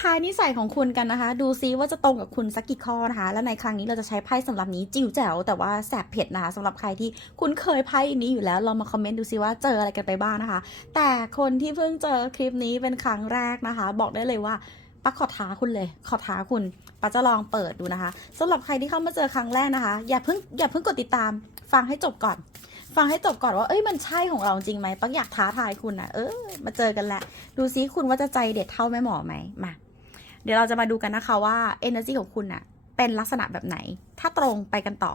ทายนิสัยของคุณกันนะคะ ดูซิว่าจะตรงกับคุณสักกี่ข้อนะคะ และในครั้งนี้เราจะใช้ไพ่สำหรับนี้จิ๋วแจ๋วแต่ว่าแสบเผ็ดนะคะสำหรับใครที่คุณเคยไพ่นี้อยู่แล้วลองมาคอมเมนต์ดูซิว่าเจออะไรกันไปบ้างนะคะ แต่คนที่เพิ่งเจอคลิปนี้เป็นครั้งแรกนะคะ บอกได้เลยว่าปักขอท้าคุณเลย ขอท้าคุณปักจะลองเปิดดูนะคะสำหรับใครที่เข้ามาเจอครั้งแรกนะคะ อย่าเพิ่งอย่าเพิ่งกดติดตาม ฟังให้จบก่อน ฟังให้จบก่อนว่าเอ้ยมันใช่ของเราจริงไหมปักอยากท้าทายคุณนะเออมาเจอกันแหละ ดูซิคุณว่าจะใจเด็ดเท่าแม่หมอไหมมา เดี๋ยวเราจะมาดูกันนะคะว่า energy ของคุณน่ะเป็นลักษณะแบบไหน ถ้าตรงไปกันต่อ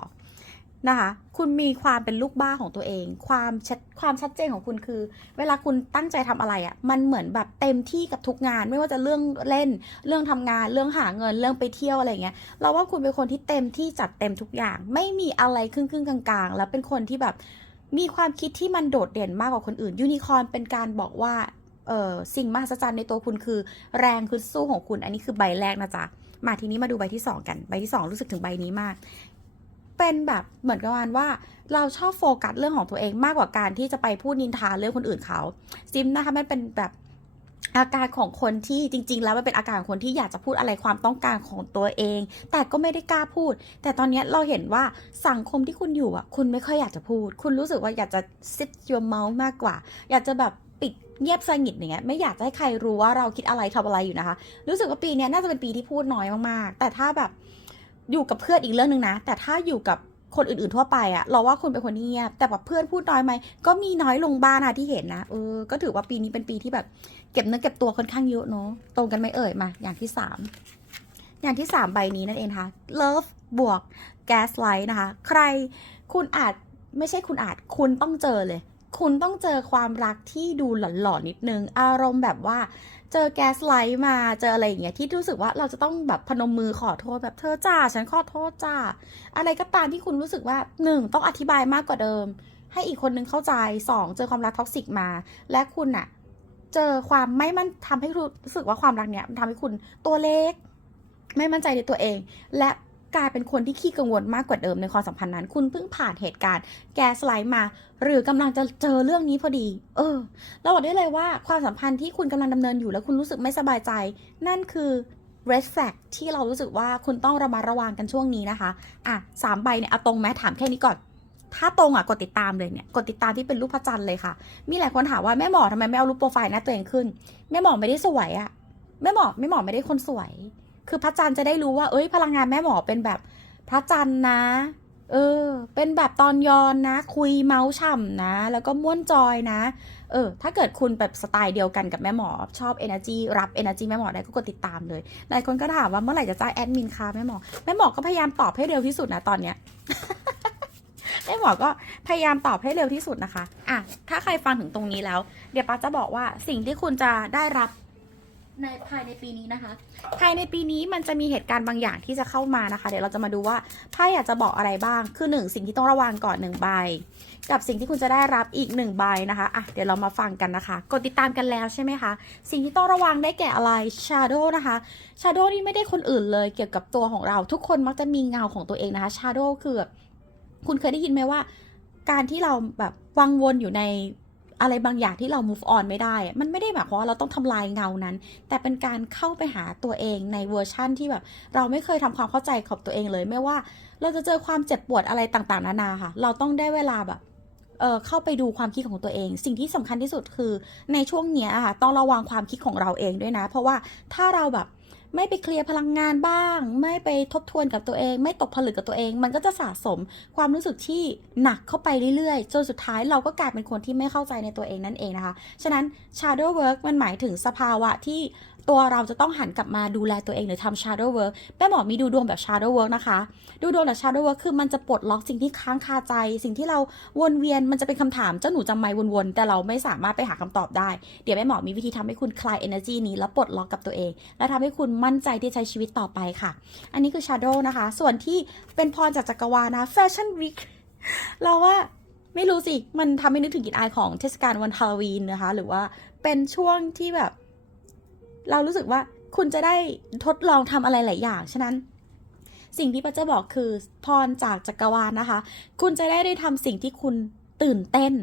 นะคะ คุณมีความเป็นลูกบ้าของตัวเอง ความชัดความชัดเจนของคุณคือ เวลาคุณตั้งใจทำอะไรอะ่ะ มันเหมือนแบบเต็มที่กับทุกงาน ไม่ว่าจะเรื่องเล่น เรื่องทำงาน เรื่องหาเงิน เรื่องไปเที่ยวอะไรเงี้ย เราว่าคุณเป็นคนที่เต็มที่จัดเต็มทุกอย่าง ไม่มีอะไรครึ่งครึ่งๆกลางๆ แล้วเป็นคนที่แบบ มีความคิดที่มันโดดเด่นมากกว่าคนอื่น ยูนิคอร์นเป็นการบอกว่า สิ่งมหัศจรรย์ในตัวคุณคือ แรงคือสู้ของคุณ อันนี้คือใบแรกนะจ๊ะ มาทีนี้มาดูใบที่สองกัน ใบที่สองรู้สึกถึงใบนี้มาก เป็นแบบเหมือนกับว่าเราชอบโฟกัสเรื่องของตัวเองมากกว่าการที่จะไปพูดนินทาเรื่องคนอื่นเขาซิมนะคะมันเป็นแบบอาการของคนที่จริง ๆ แล้วมันเป็นอาการของคนที่อยากจะพูดอะไรความต้องการของตัวเอง แต่ก็ไม่ได้กล้าพูด แต่ตอนนี้เราเห็นว่าสังคมที่คุณอยู่อะ คุณไม่ค่อยอยากจะพูด คุณรู้สึกว่าอยากจะ sit your mouth มากกว่า อยากจะแบบ ปิดเงียบสงิดอย่างเงี้ยไม่อยากจะให้ใครรู้ว่าเราคิดอะไรทำอะไรอยู่นะคะ รู้สึกว่าปีนี้น่าจะเป็นปีที่พูดน้อยมากๆ แต่ถ้าแบบอยู่กับเพื่อนอีกเรื่องหนึ่งนะ แต่ถ้าอยู่กับคนอื่นๆทั่วไปอะเราว่าคุณเป็นคนเงียบ แต่แบบเพื่อนพูดน้อยไหมก็มีน้อยลงบ้างนะที่เห็นนะเออก็ถือว่าปีนี้เป็นปีที่แบบ เก็บเนื้อเก็บตัวค่อนข้างเยอะเนาะตรงกันไหมเอ่ยมาอย่างที่สามอย่างที่สามใบนี้นั่นเองค่ะ love บวก gaslight นะคะ ใครคุณอาจไม่ใช่คุณอาจคุณต้องเจอเลย คุณต้องเจอความรักที่ดูหลอนๆนิดนึง อารมณ์แบบว่า เจอแก๊สไลท์มาเจออะไรอย่างเงี้ยที่รู้สึกว่าเราจะต้องแบบพนมมือขอโทษแบบเธอจ้า ฉันขอโทษจ้า อะไรก็ตามที่คุณรู้สึกว่าหนึ่งต้องอธิบายมากกว่าเดิม ให้อีกคนนึงเข้าใจสองเจอความรักท็อกซิกมา และคุณอะเจอความไม่มั่นทำให้รู้สึกว่าความรักเนี้ยมันทำให้คุณตัวเล็ก ไม่มั่นใจในตัวเอง และ กลายเป็นคนที่ขี้กังวลมากกว่าเดิมในความสัมพันธ์นั้น คุณเพิ่งผ่านเหตุการณ์แก๊สไลท์มา หรือกำลังจะเจอเรื่องนี้พอดี เออ เราบอกได้เลยว่าความสัมพันธ์ที่คุณกำลังดำเนินอยู่แล้วคุณรู้สึกไม่สบายใจ นั่นคือ red flag ที่เรารู้สึกว่าคุณต้องระมัดระวังกันช่วงนี้นะคะ อะสามใบเนี่ยเอาตรงไหมถามแค่นี้ก่อน ถ้าตรงอะกดติดตามเลยเนี่ยกดติดตามที่เป็นรูปพระจันทร์เลยค่ะ มีหลายคนถามว่าแม่หมอทำไมไม่เอารูปโปรไฟล์หน้าตัวเองขึ้น แม่หมอไม่ได้สวยอะ แม่หมอแม่หมอไม่ได้คนสวย คือพระจันทร์จะได้รู้ว่า เอ้ย พลังงานแม่หมอเป็นแบบพระจันทร์นะ เออ เป็นแบบตอนยอนนะ คุยเมาส์ฉ่ำนะ แล้วก็ม่วนจอยนะ เออ ถ้าเกิดคุณแบบสไตล์เดียวกันกับแม่หมอ ชอบ energy รับ energy แม่หมอได้ก็กดติดตามเลย หลายคนก็ถามว่าเมื่อไหร่จะจ้างแอดมินคะแม่หมอ แม่หมอก็พยายามตอบให้เร็วที่สุดนะตอนเนี้ยแม่หมอก็พยายามตอบให้เร็วที่สุดนะคะ อะ ถ้าใครฟังถึงตรงนี้แล้ว เดี๋ยวป้าจะบอกว่าสิ่งที่คุณจะได้รับ ในภายในปีนี้นะคะ ภายในปีนี้มันจะมีเหตุการณ์บางอย่างที่จะเข้ามานะคะ เดี๋ยวเราจะมาดูว่าไพ่อยากจะบอกอะไรบ้าง คือหนึ่งสิ่งที่ต้องระวังก่อนหนึ่งใบ กับสิ่งที่คุณจะได้รับอีกหนึ่งใบนะคะอะเดี๋ยวเรามาฟังกันนะคะ กดติดตามกันแล้วใช่ไหมคะ สิ่งที่ต้องระวังได้แก่อะไร Shadow นะคะ Shadow นี่ไม่ได้คนอื่นเลยเกี่ยวกับตัวของเรา ทุกคนมักจะมีเงาของตัวเองนะคะ Shadow คือคุณเคยได้ยินไหมว่า การที่เราแบบวังวนอยู่ใน อะไรบางอย่างที่เรา move on ไม่ได้ มันไม่ได้หมายความว่าเราต้องทำลายเงานั้น แต่เป็นการเข้าไปหาตัวเองในเวอร์ชั่นที่แบบ เราไม่เคยทำความเข้าใจกับตัวเองเลย ไม่ว่า เราจะเจอความเจ็บปวดอะไรต่างๆ นานาค่ะ เราต้องได้เวลาแบบเออเข้าไปดูความคิดของตัวเอง สิ่งที่สำคัญที่สุดคือในช่วงเนี้ยอะค่ะต้องระวังความคิดของเราเองด้วยนะ เพราะว่าถ้าเราแบบ ไม่ไปเคลียร์พลังงานบ้าง ไม่ไปทบทวนกับตัวเอง ไม่ตกผลึกกับตัวเอง มันก็จะสะสมความรู้สึกที่หนักเข้าไปเรื่อยๆ จนสุดท้ายเราก็กลายเป็นคนที่ไม่เข้าใจในตัวเองนั่นเองนะคะ ฉะนั้น shadow work มันหมายถึงสภาวะที่ตัวเราจะต้องหันกลับมาดูแลตัวเองหรือทำ shadow work แม่หมอมีดูดวงแบบ shadow work นะคะ ดูดวงแบบ shadow work คือมันจะปลดล็อกสิ่งที่ค้างคาใจ สิ่งที่เราวนเวียนมันจะเป็นคำถามเจ้าหนูจำไม่วนๆ แต่เราไม่สามารถไปหาคำตอบได้ เดี๋ยวแม่หมอมีวิธีทำให้คุณคลาย energy นี้แล้วปลดล็อกกับตัวเอง และทำให้คุณมั่นใจที่ใช้ชีวิตต่อไปค่ะ อันนี้คือ shadow นะคะ ส่วนที่เป็นพรจากจักรวาลนะ fashion week เราว่าไม่รู้สิ มันทำให้นึกถึงกลิ่นอายของเทศกาลวันฮาโลวีนนะคะ หรือว่าเป็นช่วงที่แบบ เรารู้สึกว่าคุณจะได้ทดลองทำอะไรหลายอย่าง ฉะนั้นสิ่งที่ป้าจะบอกคือพรจากจักรวาลนะคะ คุณจะได้ได้ทำสิ่งที่คุณ ตื่นเต้น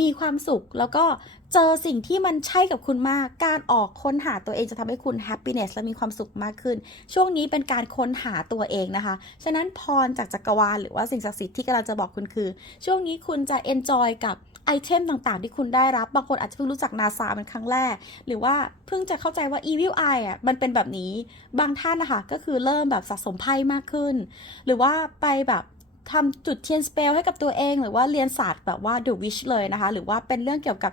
มีความสุข แล้วก็เจอสิ่งที่มันใช่กับคุณมาก การออกค้นหาตัวเองจะทำให้คุณ happiness และมีความสุขมากขึ้น ช่วงนี้เป็นการค้นหาตัวเองนะคะ ฉะนั้นพรจากจักรวาลหรือว่าสิ่งศักดิ์สิทธิ์ที่กำลังจะบอกคุณคือ ช่วงนี้คุณจะ enjoy กับไอเทมต่างๆ ที่คุณได้รับ บางคนอาจจะเพิ่งรู้จักนาซาเป็นครั้งแรก หรือว่าเพิ่งจะเข้าใจว่า evil eye อะมันเป็นแบบนี้ บางท่านนะคะก็คือเริ่มแบบสะสมไพ่มากขึ้น หรือว่าไปแบบ ทำจุดเทียนสเปลให้กับตัวเอง หรือว่าเรียนศาสตร์แบบว่าดูวิชเลยนะคะ หรือว่าเป็นเรื่องเกี่ยวกับ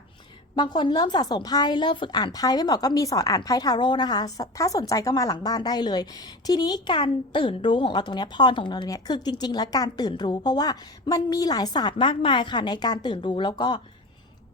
บางคนเริ่มสะสมไพ่เริ่มฝึกอ่านไพ่ไม่บอกก็มีสอนอ่านไพ่ทาโร่นะคะ ถ้าสนใจก็มาหลังบ้านได้เลย ทีนี้การตื่นรู้ของเราตรงนี้พรของเราเนี้ยคือจริง ๆ แล้วการตื่นรู้ เพราะว่ามันมีหลายศาสตร์มากมายค่ะในการตื่นรู้แล้วก็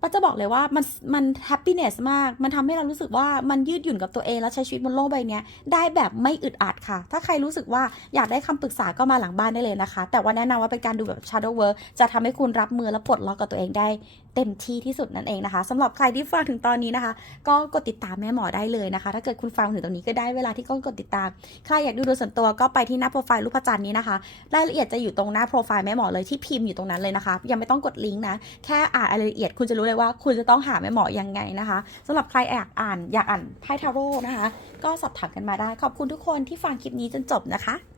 ป้าจะบอกเลยว่ามันมันแฮปปี้เนสมาก มันทำให้เรารู้สึกว่ามันยืดหยุ่นกับตัวเองแล้วใช้ชีวิตบนโลกใบนี้ได้แบบไม่อึดอัดค่ะ ถ้าใครรู้สึกว่าอยากได้คำปรึกษาก็มาหลังบ้านได้เลยนะคะ แต่ว่าแนะนำว่าเป็นการดูแบบ shadow work จะทำให้คุณรับมือและปลดล็อกกับตัวเองได้ เต็มที่ที่สุดนั่นเองนะคะสำหรับใครที่ฟังถึงตอนนี้นะคะ ก็กดติดตามแม่หมอได้เลยนะคะ ถ้าเกิดคุณฟังถึงตรงนี้ก็ได้เวลาที่ก็กดติดตาม ใครอยากดูโดยส่วนตัวก็ไปที่หน้าโปรไฟล์รูปพระจันทร์นี้นะคะรายละเอียดจะอยู่ตรงหน้าโปรไฟล์แม่หมอเลยที่พิมพ์อยู่ตรงนั้นเลยนะคะ ยังไม่ต้องกดลิงก์นะแค่อ่านรายละเอียดคุณจะรู้เลยว่าคุณจะต้องหาแม่หมอยังไงนะคะสำหรับใครอยากอ่านอยากอ่านไพ่ทาโร่นะคะ ก็สอบถามกันมาได้ขอบคุณทุกคนที่ฟังคลิปนี้จนจบนะคะ